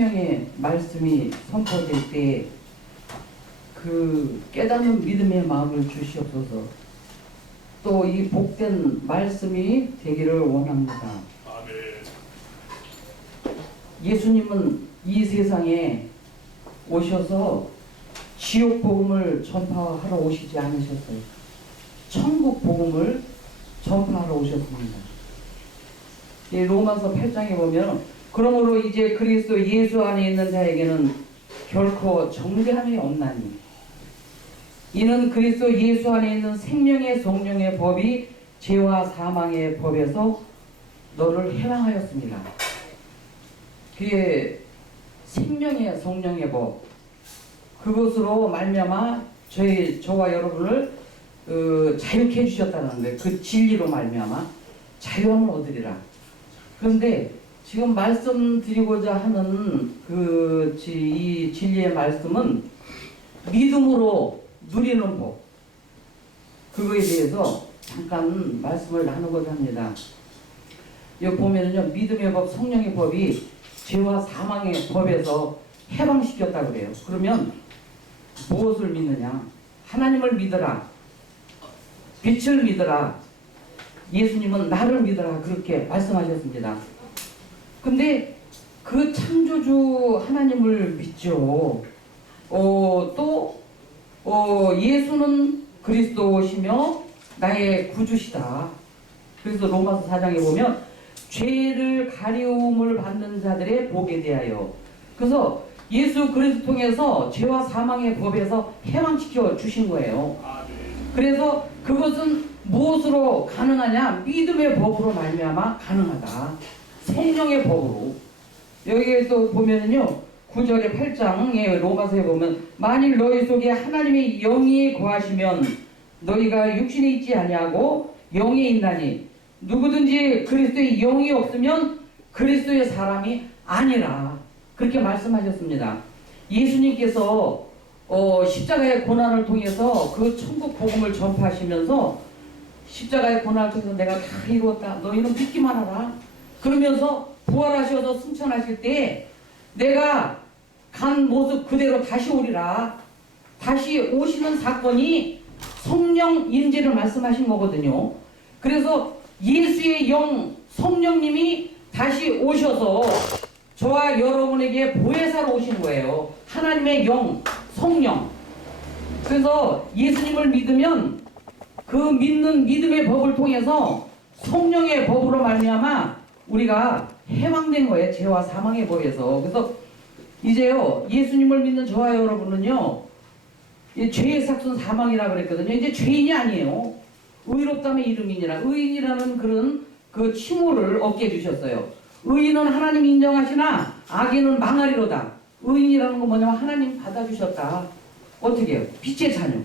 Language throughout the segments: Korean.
성령의 말씀이 선포될 때 그 깨닫는 믿음의 마음을 주시옵소서. 또 이 복된 말씀이 되기를 원합니다. 아멘. 예수님은 이 세상에 오셔서 지옥 복음을 전파하러 오시지 않으셨어요. 천국 복음을 전파하러 오셨습니다. 이 로마서 8장에 보면 그러므로 이제 그리스도 예수 안에 있는 자에게는 결코 정죄함이 없나니 이는 그리스도 예수 안에 있는 생명의 성령의 법이 죄와 사망의 법에서 너를 해방하였습니다. 그게 생명의 성령의 법, 그것으로 말미암아 저와 여러분을 자유케 해주셨다는 거예요. 그 진리로 말미암아 자유함을 얻으리라. 그런데 지금 말씀드리고자 하는 이 진리의 말씀은 믿음으로 누리는 법, 그거에 대해서 잠깐 말씀을 나누고자 합니다. 여기 보면은요, 믿음의 법, 성령의 법이 죄와 사망의 법에서 해방시켰다 그래요. 그러면 무엇을 믿느냐? 하나님을 믿어라, 빛을 믿어라, 예수님은 나를 믿어라, 그렇게 말씀하셨습니다. 근데 그 창조주 하나님을 믿죠. 예수는 그리스도시며 나의 구주시다. 그래서 로마서 4장에 보면 죄를 가리움을 받는 자들의 복에 대하여, 그래서 예수 그리스도 통해서 죄와 사망의 법에서 해방시켜 주신 거예요. 그래서 그것은 무엇으로 가능하냐? 믿음의 법으로 말미암아 가능하다. 성령의 법으로. 여기에서 보면은요, 9절에 8장에 로마서에 보면 만일 너희 속에 하나님의 영이 거하시면 너희가 육신에 있지 아니하고 영에 있나니 누구든지 그리스도의 영이 없으면 그리스도의 사람이 아니라, 그렇게 말씀하셨습니다. 예수님께서 십자가의 고난을 통해서 그 천국 복음을 전파하시면서 십자가의 고난을 통해서 내가 다 이루었다, 너희는 믿기만 하라 그러면서 부활하셔서 승천하실 때 내가 간 모습 그대로 다시 오리라, 다시 오시는 사건이 성령 임재를 말씀하신 거거든요. 그래서 예수의 영 성령님이 다시 오셔서 저와 여러분에게 보혜사로 오신 거예요. 하나님의 영 성령. 그래서 예수님을 믿으면 그 믿는 믿음의 법을 통해서 성령의 법으로 말미암아 우리가 해방된 거예요. 죄와 사망의 법에서. 그래서 이제요, 예수님을 믿는 저와 여러분은요, 죄의 삭은 사망이라고 그랬거든요. 이제 죄인이 아니에요. 의롭다면 이름이니라. 의인이라는 그런 그 칭호를 얻게 해주셨어요. 의인은 하나님 인정하시나 악인은 망하리로다. 의인이라는 건 뭐냐면 하나님 받아주셨다. 어떻게 해요? 빛의 자녀.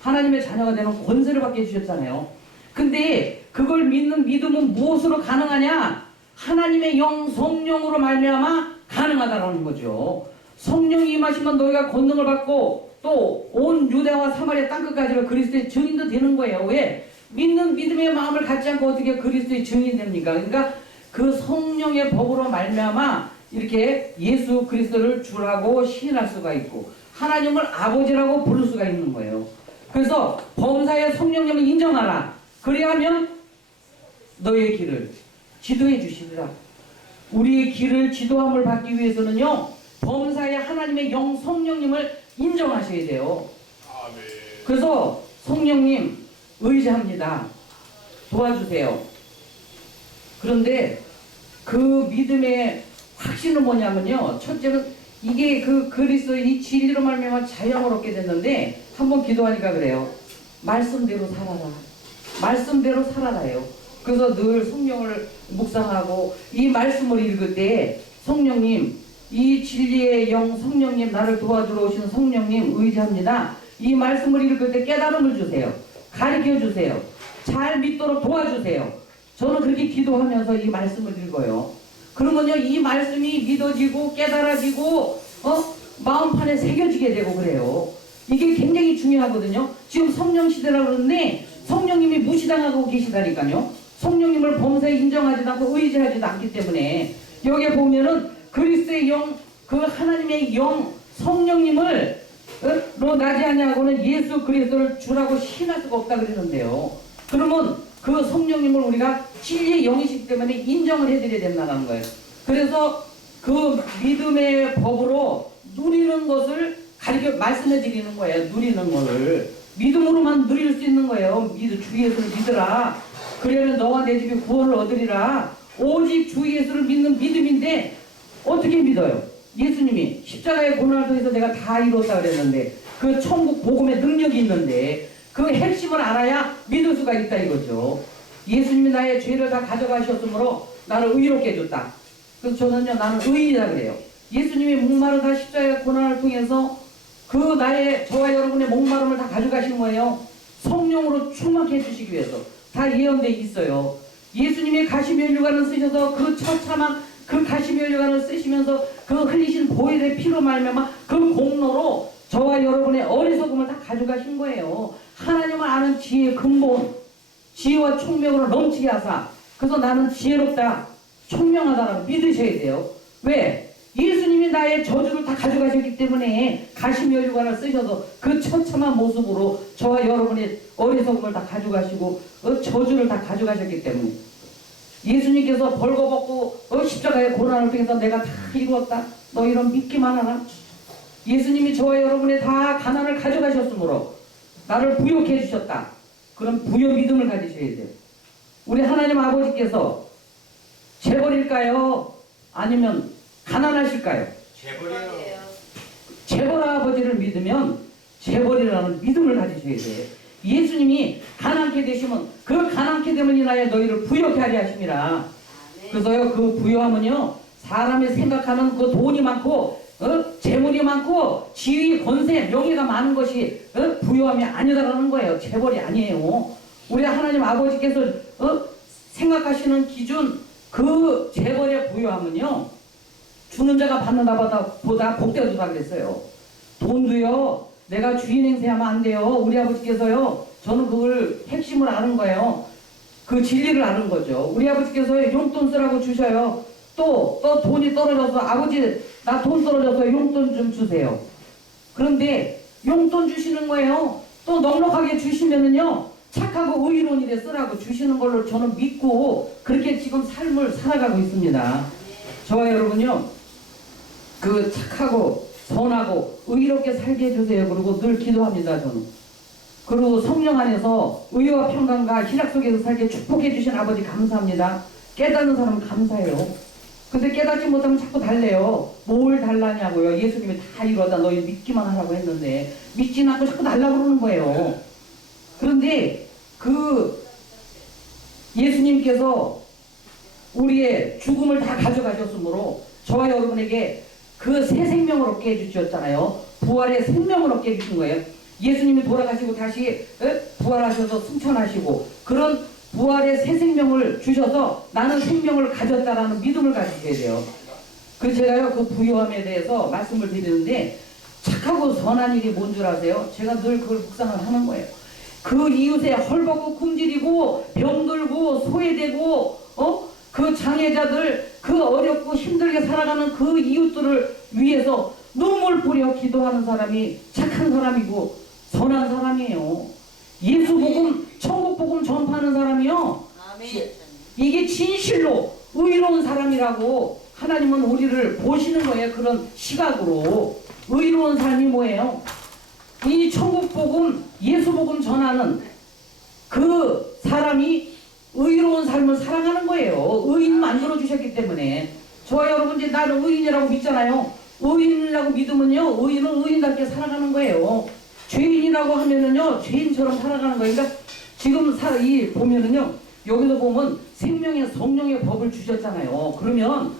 하나님의 자녀가 되는 권세를 받게 해주셨잖아요. 근데 그걸 믿는 믿음은 무엇으로 가능하냐? 하나님의 영 성령으로 말미암아 가능하다라는 거죠. 성령이 임하시면 너희가 권능을 받고 또 온 유대와 사마리아 땅끝까지가 그리스도의 증인도 되는 거예요. 왜? 믿는 믿음의 마음을 갖지 않고 어떻게 그리스도의 증인이 됩니까? 그러니까 그 성령의 법으로 말미암아 이렇게 예수 그리스도를 주라고 시인할 수가 있고 하나님을 아버지라고 부를 수가 있는 거예요. 그래서 범사의 성령님을 인정하라. 그래야면 너의 길을 지도해 주시리라. 우리의 길을 지도함을 받기 위해서는요, 범사의 하나님의 영 성령님을 인정하셔야 돼요. 아멘. 그래서 성령님 의지합니다. 도와주세요. 그런데 그 믿음의 확신은 뭐냐면요, 첫째는 이게 그 그리스도의 이 진리로 말미암아 자유함을 얻게 됐는데 한번 기도하니까 그래요. 말씀대로 살아라. 말씀대로 살아라요. 그래서 늘 성령을 묵상하고 이 말씀을 읽을 때 성령님, 이 진리의 영 성령님, 나를 도와주러 오시는 성령님 의지합니다. 이 말씀을 읽을 때 깨달음을 주세요. 가르쳐 주세요. 잘 믿도록 도와주세요. 저는 그렇게 기도하면서 이 말씀을 읽어요. 그러면요, 이 말씀이 믿어지고 깨달아지고 마음판에 새겨지게 되고 그래요. 이게 굉장히 중요하거든요. 지금 성령 시대라고 그러는데 성령님이 무시당하고 계시다니까요. 성령님을 범사에 인정하지도 않고 의지하지도 않기 때문에 여기에 보면은 그리스도의 영 그 하나님의 영 성령님을 로 나지 않냐고는 예수 그리스도를 주라고 시인할 수가 없다 그러는데요. 그러면 그 성령님을 우리가 진리의 영이시기 때문에 인정을 해드려야 된다는 거예요. 그래서 그 믿음의 법으로 누리는 것을 가르쳐 말씀해 드리는 거예요. 누리는 것을 믿음으로만 누릴 수 있는 거예요. 주 예수를 믿으라. 그러면 너와 내 집이 구원을 얻으리라. 오직 주 예수를 믿는 믿음인데 어떻게 믿어요? 예수님이 십자가의 고난을 통해서 내가 다 이뤘다 그랬는데 그 천국 복음의 능력이 있는데 그 핵심을 알아야 믿을 수가 있다 이거죠. 예수님이 나의 죄를 다 가져가셨으므로 나를 의롭게 해줬다. 그래서 저는요 나는 의인이다 그래요. 예수님이 목마르다 십자가의 고난을 통해서 그 나의 저와 여러분의 목마름을 다 가져가신 거예요. 성령으로 충만케 해주시기 위해서 다 예언되어 있어요. 예수님이 가시면류관을 쓰셔서 그 처참한 그 가시면류관을 쓰시면서 그 흘리신 보혈의 피로 말미암아 그 공로로 저와 여러분의 어리석음을 다 가져가신 거예요. 하나님을 아는 지혜의 근본, 지혜와 총명으로 넘치게 하사 그래서 나는 지혜롭다, 총명하다라고 믿으셔야 돼요. 왜? 예수님이 나의 저주를 다 가져가셨기 때문에 가시면류관을 쓰셔서 그 처참한 모습으로 저와 여러분의 어리석음을 다 가져가시고 저주를 다 가져가셨기 때문에 예수님께서 벌거벗고 십자가의 고난을 통해서 내가 다 이루었다. 너희는 믿기만 하라. 예수님이 저와 여러분의 다 가난을 가져가셨으므로 나를 부욕해 주셨다. 그런 부여 믿음을 가지셔야 돼요. 우리 하나님 아버지께서 재벌일까요? 아니면 가난하실까요? 재벌이요. 재벌 아버지를 믿으면 재벌이라는 믿음을 가지셔야 돼요. 예수님이 가난케 되시면 그 가난케 됨을 인하여 너희를 부욕케 하려 하심이라. 그래서요 그 부요함은요 사람이 생각하는 그 돈이 많고 재물이 많고 지위 권세 명예가 많은 것이 부요함이 아니다라는 거예요. 재벌이 아니에요. 우리 하나님 아버지께서 생각하시는 기준 그 재벌의 부요함은요 주는 자가 받는 자보다 복되어주다 그랬어요. 돈도요 내가 주인 행세하면 안 돼요. 우리 아버지께서요 저는 그걸 핵심을 아는 거예요. 그 진리를 아는 거죠. 우리 아버지께서 용돈 쓰라고 주셔요. 또 돈이 떨어져서 아버지 나 돈 떨어져서 용돈 좀 주세요. 그런데 용돈 주시는 거예요. 또 넉넉하게 주시면은요 착하고 의로운 일에 쓰라고 주시는 걸로 저는 믿고 그렇게 지금 삶을 살아가고 있습니다. 저와 여러분요 그 착하고 선하고 의롭게 살게 해주세요. 그리고 늘 기도합니다. 저는. 그리고 성령 안에서 의와 평강과 희락 속에서 살게 축복해 주신 아버지 감사합니다. 깨닫는 사람은 감사해요. 근데 깨닫지 못하면 자꾸 달래요. 뭘 달라냐고요. 예수님이 다 이루었다. 너희 믿기만 하라고 했는데 믿지 않고 자꾸 달라고 그러는 거예요. 그런데 그 예수님께서 우리의 죽음을 다 가져가셨으므로 저와 여러분에게 그 새 생명을 얻게 해주셨잖아요. 부활의 생명을 얻게 해주신 거예요. 예수님이 돌아가시고 다시 부활하셔서 승천하시고 그런 부활의 새 생명을 주셔서 나는 생명을 가졌다라는 믿음을 가지셔야 돼요. 그래서 제가요 그 부요함에 대해서 말씀을 드리는데 착하고 선한 일이 뭔 줄 아세요? 제가 늘 그걸 묵상을 하는 거예요. 그 이웃에 헐벗고 굶주리고 병들고 소외되고 그 장애자들 그 어렵고 힘들게 살아가는 그 이웃들을 위해서 눈물 뿌려 기도하는 사람이 착한 사람이고 선한 사람이에요. 예수 복음 천국 복음 전파하는 사람이요 이게 진실로 의로운 사람이라고 하나님은 우리를 보시는 거예요. 그런 시각으로. 의로운 삶이 뭐예요? 이 천국 복음 예수 복음 전하는 그 사람이 의로운 삶을 살아가는 거예요. 의인 만들어 주셨기 때문에. 저와 여러분 이제 나는 의인이라고 믿잖아요. 의인이라고 믿으면요 의인은 의인답게 살아가는 거예요. 죄인이라고 하면은요 죄인처럼 살아가는 거예요. 그러니까 지금 이 보면은요 여기서 보면 생명의 성령의 법을 주셨잖아요. 그러면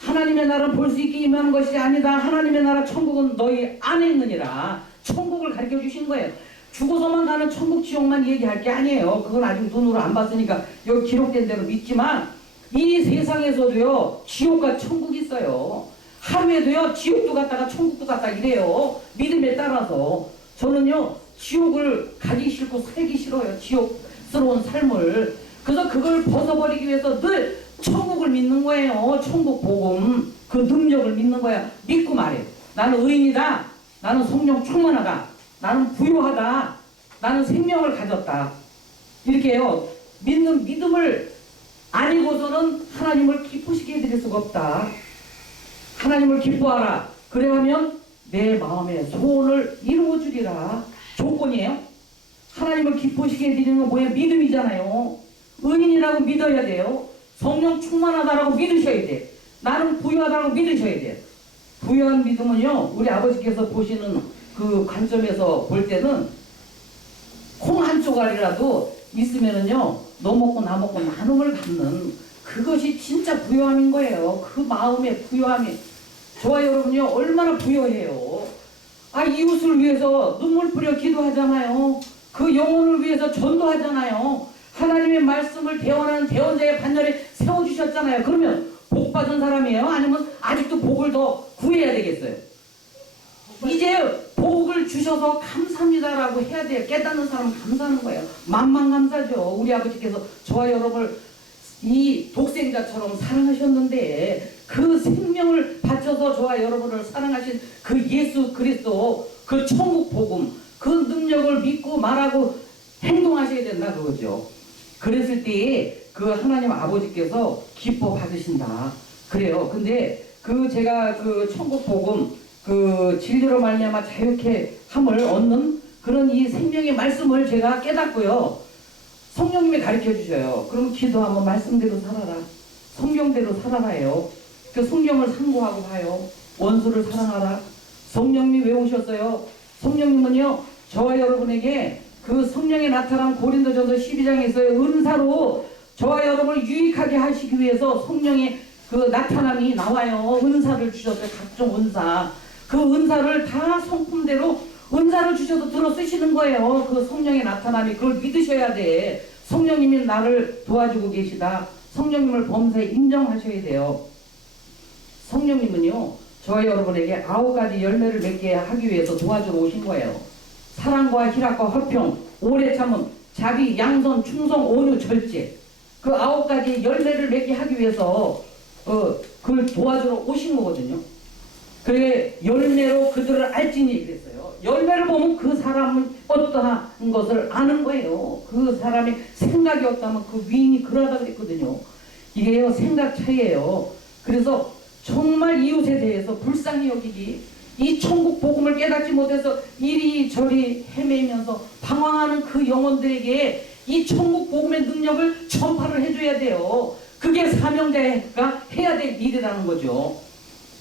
하나님의 나라를 볼 수 있게 임하는 것이 아니다. 하나님의 나라 천국은 너희 안에 있느니라. 천국을 가르쳐 주신 거예요. 죽어서만 가는 천국 지옥만 얘기할 게 아니에요. 그건 아직 눈으로 안 봤으니까 여기 기록된 대로 믿지만 이 세상에서도요 지옥과 천국이 있어요. 하루에도요 지옥도 갔다가 천국도 갔다 이래요. 믿음에 따라서. 저는요 지옥을 가기 싫고 살기 싫어요. 지옥스러운 삶을. 그래서 그걸 벗어버리기 위해서 늘 천국을 믿는 거예요. 천국 복음. 그 능력을 믿는 거야. 믿고 말해. 나는 의인이다. 나는 성령 충만하다. 나는 부유하다. 나는 생명을 가졌다. 이렇게 해요. 믿는 믿음을 아니고서는 하나님을 기쁘시게 해드릴 수가 없다. 하나님을 기뻐하라. 그래야면 내 마음의 소원을 이루어주리라. 조건이에요. 하나님을 기쁘시게 해드리는 건 뭐예요? 믿음이잖아요. 의인이라고 믿어야 돼요. 성령 충만하다라고 믿으셔야 돼. 나는 부유하다고 믿으셔야 돼. 부유한 믿음은요, 우리 아버지께서 보시는 그 관점에서 볼 때는 콩 한 조각이라도 있으면은요, 너 먹고 나 먹고 나눔을 갖는 그것이 진짜 부유함인 거예요. 그 마음의 부유함이. 저와 여러분요, 얼마나 부유해요. 아, 이웃을 위해서 눈물 뿌려 기도하잖아요. 그 영혼을 위해서 전도하잖아요. 하나님의 말씀을 대언하는 대언자의 반열에 세워주셨잖아요. 그러면 복 받은 사람이에요? 아니면 아직도 복을 더 구해야 되겠어요? 이제 복을 주셔서 감사합니다라고 해야 돼요. 깨닫는 사람은 감사하는 거예요. 만만감사죠. 우리 아버지께서 저와 여러분을 이 독생자처럼 사랑하셨는데 그 생명을 바쳐서 저와 여러분을 사랑하신 그 예수 그리스도, 그 천국 복음, 그 능력을 믿고 말하고 행동하셔야 된다 그거죠. 그랬을 때에 그 하나님 아버지께서 기뻐 받으신다. 그래요. 근데 그 제가 그 천국 복음, 그 진리로 말미암아 자유케 함을 얻는 그런 이 생명의 말씀을 제가 깨닫고요. 성령님이 가르쳐 주셔요. 그러면 기도하면 말씀대로 살아라. 성경대로 살아라요. 그 성경을 상고하고 봐요. 원수를 사랑하라. 성령님이 왜 오셨어요? 성령님은요, 저와 여러분에게 그 성령이 나타난 고린도전서 12장에서의 은사로 저와 여러분을 유익하게 하시기 위해서 성령의 그 나타남이 나와요. 은사를 주셨어요. 각종 은사. 그 은사를 다 성품대로 은사를 주셔서 들어 쓰시는 거예요. 그 성령의 나타남이. 그걸 믿으셔야 돼. 성령님이 나를 도와주고 계시다. 성령님을 범사에 인정하셔야 돼요. 성령님은요, 저와 여러분에게 9가지 열매를 맺게 하기 위해서 도와주러 오신 거예요. 사랑과 희락과 화평, 오래 참음, 자비, 양선, 충성, 온유, 절제. 그 9가지 열매를 맺게 하기 위해서 그걸 도와주러 오신 거거든요. 그게 열매로 그들을 알지니 그랬어요. 열매를 보면 그 사람은 어떠한 것을 아는 거예요. 그 사람의 생각이 없다면 그 위인이 그러다 그랬거든요. 이게요, 생각 차이예요. 그래서 정말 이웃에 대해서 불쌍히 여기기, 이 천국 복음을 깨닫지 못해서 이리저리 헤매면서 방황하는 그 영혼들에게 이 천국 복음의 능력을 전파를 해줘야 돼요. 그게 사명자가 해야 될 일이라는 거죠.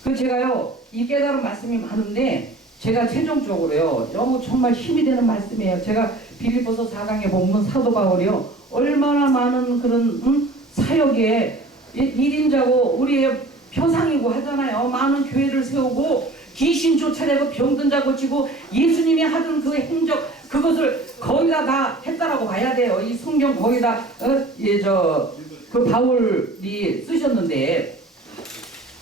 그 제가요, 이 깨달은 말씀이 많은데 제가 최종적으로요, 너무 정말 힘이 되는 말씀이에요. 제가 빌립보서 4강에 보면 사도 바울이요, 얼마나 많은 그런 사역에 일인자고 우리의 표상이고 하잖아요. 많은 교회를 세우고 귀신 쫓아내고 병든 자 고치고 예수님이 하던 그 행적, 그것을 거의 다 했다라고 봐야 돼요. 이 성경 거의 다 그 바울이 쓰셨는데,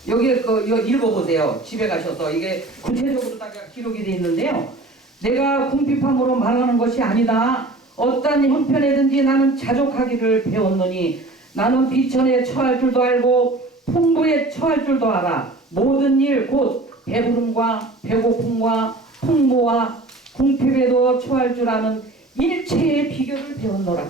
여기 이거 읽어보세요. 집에 가셔서. 이게 구체적으로 다 기록이 되어 있는데요. 내가 궁핍함으로 말하는 것이 아니다. 어떤 형편에든지 나는 자족하기를 배웠노니 나는 비천에 처할 줄도 알고 풍부에 처할 줄도 알아. 모든 일 곧 배부름과 배고픔과 풍부와 궁핍에도 처할 줄 아는 일체의 비결을 배웠노라.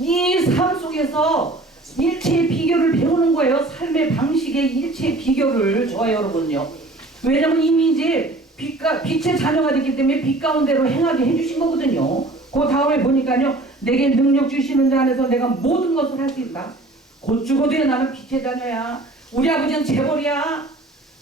이 삶 속에서 일체의 비결을 배우는 거예요. 삶의 방식의 일체의 비결을. 저와 여러분요. 왜냐면 이미 이제 빛의 자녀가 됐기 때문에 빛 가운데로 행하게 해주신 거거든요. 그 다음에 보니까요, 내게 능력 주시는 자 안에서 내가 모든 것을 할 수 있다. 곧 죽어도야 나는 빛의 자녀야. 우리 아버지는 재벌이야.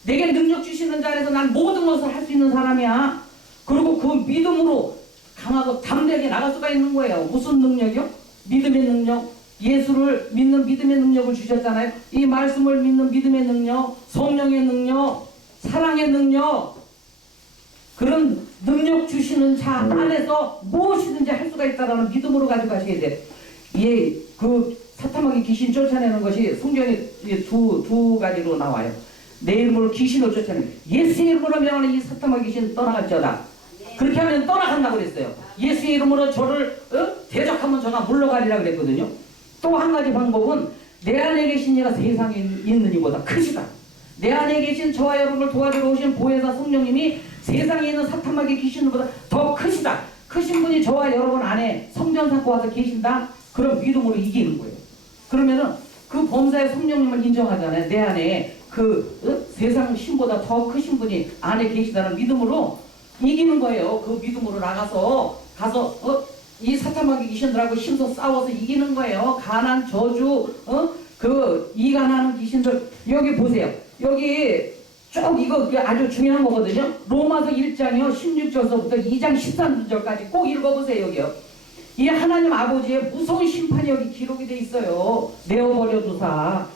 내게 능력 주시는 자 안에서 난 모든 것을 할 수 있는 사람이야. 그리고 그 믿음으로 강하고 담대하게 나갈 수가 있는 거예요. 무슨 능력이요? 믿음의 능력. 예수를 믿는 믿음의 능력을 주셨잖아요. 이 말씀을 믿는 믿음의 능력, 성령의 능력, 사랑의 능력, 그런 능력 주시는 자 안에서 무엇이든지 할 수가 있다라는 믿음으로 가져가셔야 돼요. 예, 그 사탐하게 귀신 쫓아내는 것이 성경에 두 가지로 나와요. 내 이름으로 귀신을 쫓아내는, 예수의 이름으로 명하는 이 사탐하게 귀신 떠나갈지어다. 그렇게 하면 떠나간다고 그랬어요. 예수의 이름으로 저를 대적하면 저가 물러가리라 그랬거든요. 또 한 가지 방법은 내 안에 계신 이가 세상에 있는 이보다 크시다. 내 안에 계신 저와 여러분을 도와주러 오신 보혜사 성령님이 세상에 있는 사탄마귀 귀신들보다 더 크시다. 크신 분이 저와 여러분 안에 성전 삼고 와서 계신다. 그럼 믿음으로 이기는 거예요. 그러면은 그 범사의 성령님을 인정하잖아요. 내 안에 세상 신보다 더 크신 분이 안에 계시다는 믿음으로 이기는 거예요. 그 믿음으로 나가서 이 사탄마귀 귀신들하고 힘써 싸워서 이기는 거예요. 가난, 저주, 이간하는 귀신들. 여기 보세요. 여기 쭉 이거 아주 중요한 거거든요. 로마서 1장이요. 16절서부터 2장 13절까지 꼭 읽어보세요. 여기요. 이 하나님 아버지의 무서운 심판이 여기 기록이 돼 있어요. 내어버려 두사.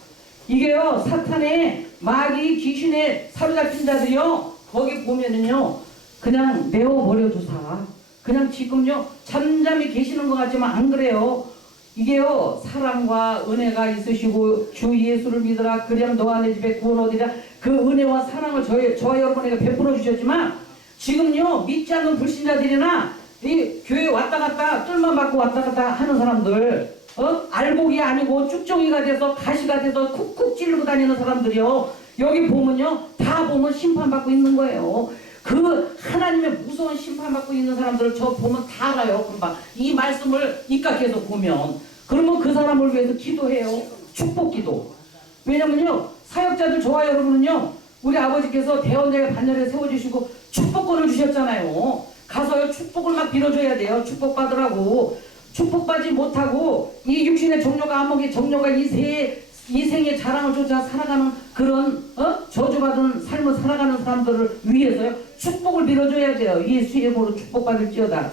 이게요. 사탄의 마귀 귀신에 사로잡힌 자들이요. 거기 보면은요. 그냥 내어버려 두사. 그냥 지금요. 잠잠히 계시는 것 같지만 안 그래요. 이게요. 사랑과 은혜가 있으시고 주 예수를 믿으라. 그냥 너와 내 집에 구원 얻으리라. 그 은혜와 사랑을 저와 여러분에게 베풀어 주셨지만 지금요. 믿지 않는 불신자들이나 이 교회 왔다 갔다 뜰만 받고 왔다 갔다 하는 사람들 알곡이 아니고 쭉정이가 돼서 가시가 돼서 쿡쿡 찌르고 다니는 사람들이요. 여기 보면요. 다 보면 심판받고 있는 거예요. 그 하나님의 무서운 심판받고 있는 사람들을 저 보면 다 알아요. 금방 이 말씀을 입각해서 보면 그러면 그 사람을 위해서 기도해요. 축복기도. 왜냐면요. 사역자들 저와 여러분은요. 우리 아버지께서 대원자의 반열에 세워주시고 축복권을 주셨잖아요. 가서요. 축복을 막 빌어줘야 돼요. 축복받으라고. 축복받지 못하고 이 육신의 정욕과 안목의 정욕과 이 생의 자랑을 쫓아 살아가는 그런 저주받은 삶을 살아가는 사람들을 위해서요. 축복을 빌어줘야 돼요. 예수의 이름으로 축복받을지어다.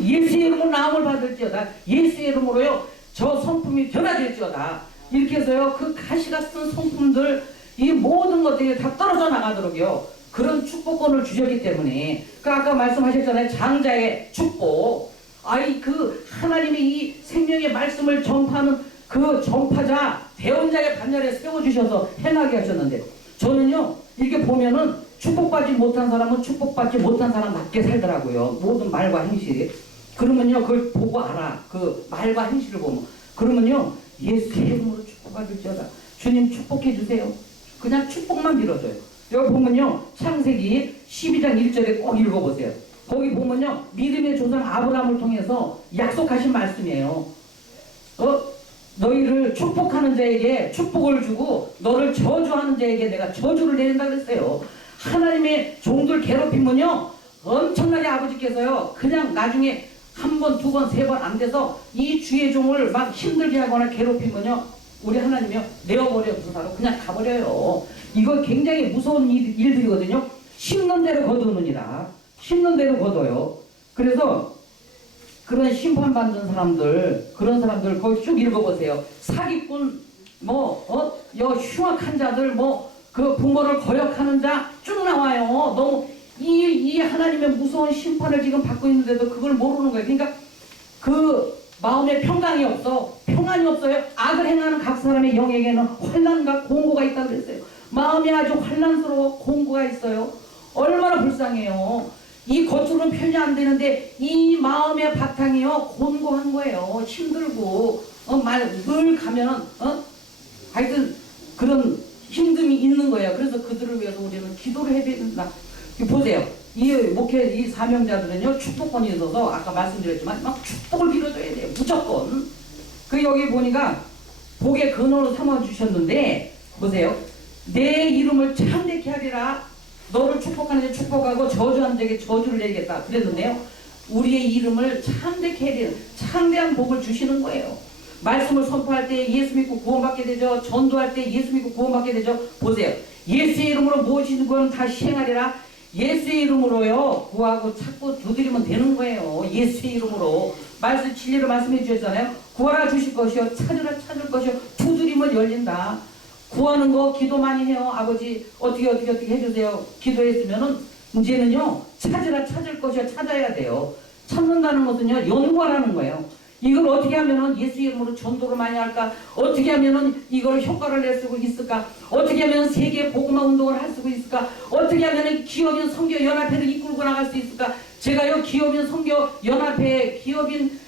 예수의 이름으로 나음을 받을지어다. 예수의 이름으로요. 저 성품이 변화될지어다. 이렇게 해서요. 그 가시 같은 성품들 이 모든 것들이 다 떨어져 나가도록요. 그런 축복권을 주셨기 때문에 아까 말씀하셨잖아요. 장자의 축복. 그 하나님의 이 생명의 말씀을 전파하는 그 전파자 대언자의 반열에 세워주셔서 행하게 하셨는데 저는요. 이렇게 보면은 축복받지 못한 사람은 축복받지 못한 사람답게 살더라고요. 모든 말과 행실이. 그러면요. 그걸 보고 알아. 그 말과 행실을 보면. 그러면요. 예수의 이름으로 축복받을지어다. 주님 축복해 주세요. 그냥 축복만 빌어줘요. 여기 보면요. 창세기 12장 1절에 꼭 읽어보세요. 거기 보면요. 믿음의 조상 아브라함을 통해서 약속하신 말씀이에요. 너희를 축복하는 자에게 축복을 주고 너를 저주하는 자에게 내가 저주를 내린다 그랬어요. 하나님의 종들 괴롭히면요. 엄청나게 아버지께서요. 그냥 나중에 한 번, 두 번, 세 번 안 돼서 이 주의 종을 막 힘들게 하거나 괴롭히면요. 우리 하나님이요. 내어버려 두사로 그냥 가버려요. 이거 굉장히 무서운 일들이거든요. 심는 대로 거두느니라. 심는 대로 거둬요. 그래서 그런 심판받는 사람들, 그런 사람들 거기 쭉 읽어보세요. 사기꾼, 흉악한 자들, 그 부모를 거역하는 자 쭉 나와요. 너무 이 하나님의 무서운 심판을 지금 받고 있는데도 그걸 모르는 거예요. 그러니까 그 마음에 평강이 없어. 평안이 없어요. 악을 행하는 각 사람의 영에게는 환난과 공고가 있다고 그랬어요. 마음이 아주 환난스러워 공고가 있어요. 얼마나 불쌍해요. 이 겉으로는 표현이 안 되는데 이 마음의 바탕이요. 곤고한 거예요. 힘들고 늘 가면은 하여튼 그런 힘듦이 있는 거예요. 그래서 그들을 위해서 우리는 기도를 해야 된다. 보세요. 이 사명자들은요. 축복권이 있어서 아까 말씀드렸지만 막 축복을 빌어줘야 돼요. 무조건. 여기 보니까 복의 근원으로 삼아주셨는데 보세요. 내 이름을 참되게 하리라. 너를 축복하는 자 축복하고 저주하는 자에게 저주를 내리겠다. 그랬는데요. 우리의 이름을 참되게 하리라. 참대한 복을 주시는 거예요. 말씀을 선포할 때 예수 믿고 구원받게 되죠. 전도할 때 예수 믿고 구원받게 되죠. 보세요. 예수의 이름으로 무엇이든 구하면 다 시행하리라. 예수의 이름으로요. 구하고 찾고 두드리면 되는 거예요. 예수의 이름으로. 말씀 진리로 말씀해 주셨잖아요. 구하라 주실 것이요. 찾으라 찾을 것이요. 두드리면 열린다. 구하는 거 기도 많이 해요. 아버지 어떻게 해주세요. 기도했으면은 이제는요. 찾으라 찾을 것이요. 찾아야 돼요. 찾는다는 것은요. 연구하라는 거예요. 이걸 어떻게 하면은 예수 이름으로 전도를 많이 할까? 어떻게 하면은 이걸 효과를 낼 수 있을까? 어떻게 하면 세계 복음화 운동을 할 수 있을까? 어떻게 하면은 기업인 선교 연합회를 이끌고 나갈 수 있을까? 제가요 기업인 선교 연합회 기업인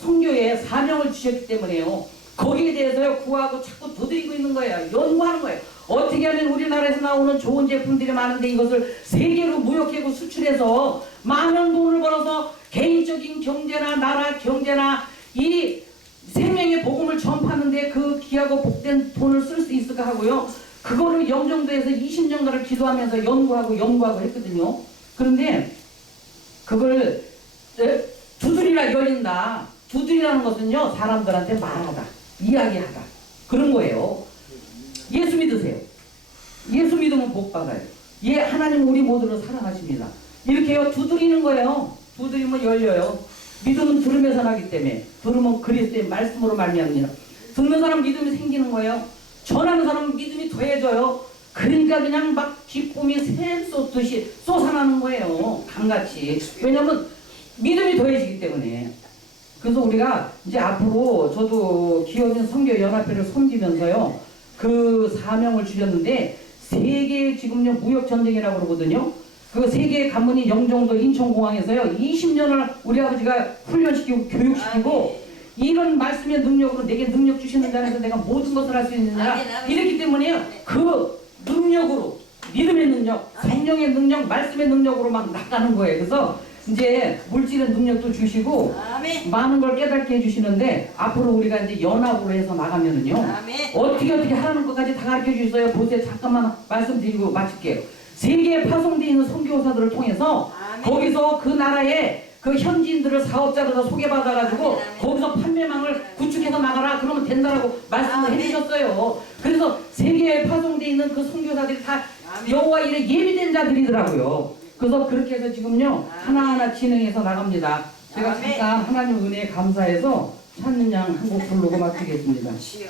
선교에 사명을 주셨기 때문에요. 거기에 대해서요 구하고 자꾸 두드리고 있는 거예요. 연구하는 거예요. 어떻게 하면 우리나라에서 나오는 좋은 제품들이 많은데 이것을 세계로 무역하고 수출해서 많은 돈을 벌어서 개인적인 경제나 나라 경제나 이 생명의 복음을 전파하는데 그 귀하고 복된 돈을 쓸 수 있을까 하고요. 그거를 영종도에서 20년간을 기도하면서 연구하고 했거든요. 그런데 그걸 두드리라 열린다. 두드리라는 것은요, 사람들한테 말하다, 이야기하다, 그런 거예요. 예수 믿으세요. 예수 믿으면 복 받아요. 예, 하나님 우리 모두를 사랑하십니다. 이렇게요, 두드리는 거예요. 두드리면 열려요. 믿음은 들으면서 나기 때문에, 들으면 그리스도의 말씀으로 말미암습니다. 듣는 사람 믿음이 생기는 거예요. 전하는 사람은 믿음이 더해져요. 그러니까 그냥 막 기쁨이 샘 쏟듯이 쏟아나는 거예요. 강같이. 왜냐면 믿음이 더해지기 때문에. 그래서 우리가 이제 앞으로 저도 기업인 선교연합회를 섬기면서요, 그 사명을 주셨는데, 세계 지금요 무역전쟁이라고 그러거든요. 그 세계 가문이 영종도 인천공항에서요 20년을 우리 아버지가 훈련시키고 교육시키고, 이런 말씀의 능력으로 내게 능력 주시는 자에서 내가 모든 것을 할 수 있느냐, 이랬기 때문에 그 능력으로, 믿음의 능력, 성령의 능력, 말씀의 능력으로 막 나가는 거예요. 그래서 이제 물질의 능력도 주시고 많은 걸 깨닫게 해주시는데, 앞으로 우리가 이제 연합으로 해서 나가면은요, 어떻게 하라는 것까지 다 가르쳐 주셨어요. 보세요. 잠깐만 말씀드리고 마칠게요. 세계에 파송되어 있는 선교사들을 통해서 거기서 그 나라의 그 현지인들을 사업자로 소개받아가지고 거기서 판매망을 구축해서 나가라, 그러면 된다라고 말씀을 해주셨어요. 그래서 세계에 파송되어 있는 그 선교사들이 다 여호와 일에 예비된 자들이더라고요. 그래서 그렇게 해서 지금요 하나하나 진행해서 나갑니다. 제가 잠깐 하나님 은혜에 감사해서 찬양 한 곡 부르고 마치겠습니다.